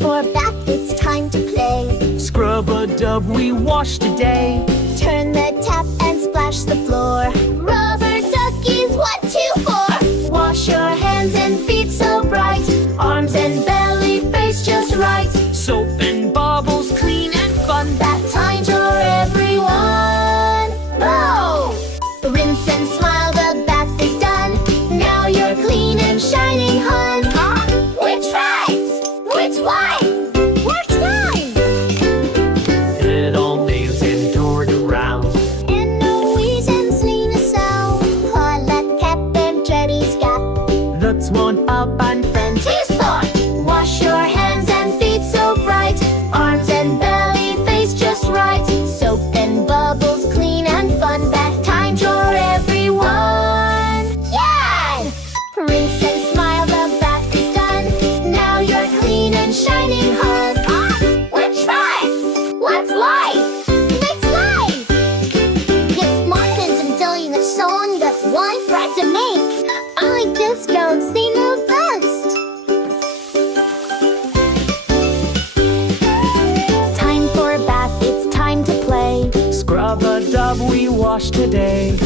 for a bath, it's time to play. Scrub-a-dub, we wash today. Turn the tap and splash the floor. Rubber duckies, 1, 2, 4. Wash your hands and feet so bright. Arms and belly, face just right. Soap and bubbles, clean and fun. Bath time for everyone. Oh! Rinse and smile, the bath is done. Now you're clean and shining, hun. Which rides? Which one? Which time? Little nails endured around. En Louise en Selena zo. Paula, Cap en Jenny Scott. That's one up and And two sort. Wash your hands and feet so bright. Arms and belly, face just right. Soap and bubbles, clean and fun. Bath time for everyone. Yay! Rinse and smile, the bath is done. Now you're clean and shining, hun. Which right? What's light? Next light. Jetzt morgen zum Dolly the song that's one bread to make. I just don't see no best. Time for a bath, it's time to play. Scrub-a-dub, we wash today.